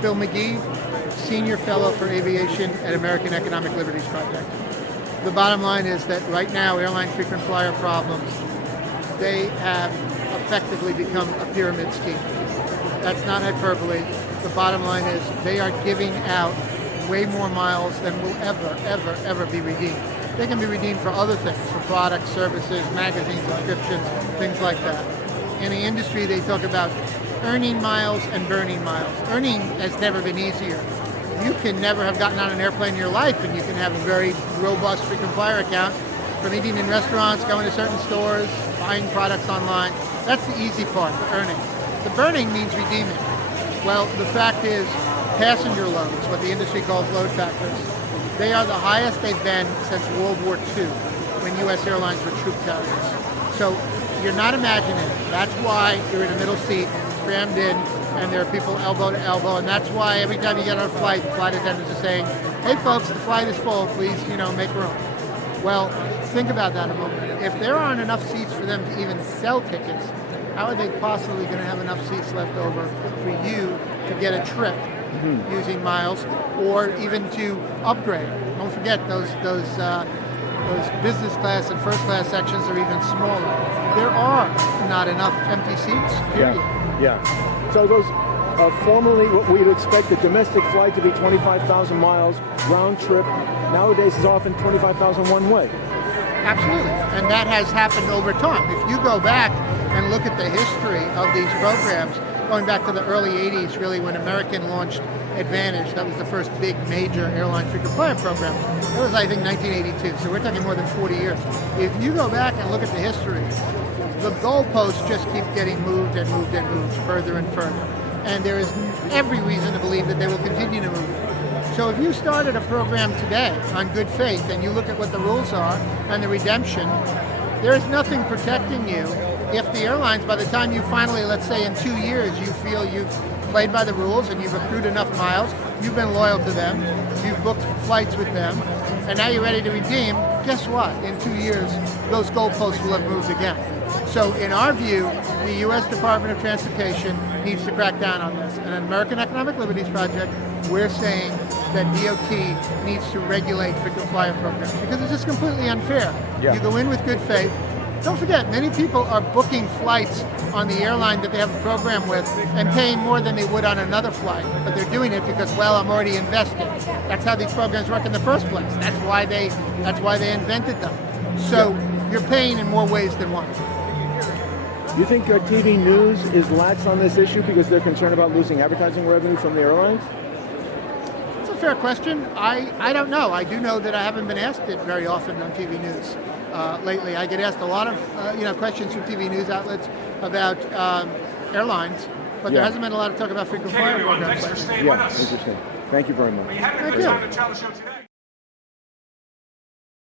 Bill McGee, Senior Fellow for Aviation at American Economic Liberties Project. The bottom line is that right now, airline frequent flyer problems, they have effectively become a pyramid scheme. That's not hyperbole. The bottom line is they are giving out way more miles than will ever be redeemed. They can be redeemed for other things, for products, services, magazines, subscriptions, things like that. In the industry, they talk about earning miles and burning miles. Earning has never been easier. You can never have gotten on an airplane in your life, and you can have a very robust frequent flyer account from eating in restaurants, going to certain stores, buying products online. That's the easy part, the earning. The burning means redeeming. Well, the fact is, passenger loads, what the industry calls load factors, they are the highest they've been since World War II, when U.S. airlines were troop carriers. So you're not imagining it. That's why you're in a middle seat, crammed in, and there are people elbow to elbow, and that's why every time you get on a flight, the flight attendants are saying, hey folks, the flight is full, please, make room. Well, think about that a moment. If there aren't enough seats for them to even sell tickets, how are they possibly going to have enough seats left over for you to get a trip using miles, or even to upgrade? Don't forget those business class and first class sections are even smaller. There are not enough empty seats, period. Yeah. So those formerly what we'd expect a domestic flight to be 25,000 miles round trip, nowadays is often 25,000 one way. Absolutely, and that has happened over time. If you go back and look at the history of these programs, going back to the early 80s, really, when American launched Advantage, that was the first big major airline frequent flyer program. That was, I think, 1982, so we're talking more than 40 years. If you go back and look at the history, the goalposts just keep getting moved and moved and moved further and further. And there is every reason to believe that they will continue to move. So if you started a program today on good faith and you look at what the rules are and the redemption, there is nothing protecting you if the airlines, by the time you finally, let's say in 2 years, you feel you've played by the rules and you've accrued enough miles, you've been loyal to them, you've booked flights with them, and now you're ready to redeem, guess what? In 2 years, those goalposts will have moved again. So in our view, the U.S. Department of Transportation needs to crack down on this. And at American Economic Liberties Project, we're saying that DOT needs to regulate frequent flyer programs because it's just completely unfair. Yeah. You go in with good faith. Don't forget, many people are booking flights on the airline that they have a program with and paying more than they would on another flight. But they're doing it because, well, I'm already invested. That's how these programs work in the first place. That's why they invented them. So you're paying in more ways than one. Do you think TV news is lax on this issue because they're concerned about losing advertising revenue from the airlines? It's a fair question. I don't know. I do know that I haven't been asked it very often on TV news lately. I get asked a lot of questions from TV news outlets about airlines, but there hasn't been a lot of talk about frequent flyer programs lately. Yeah, interesting. Thank you very much. Thank you.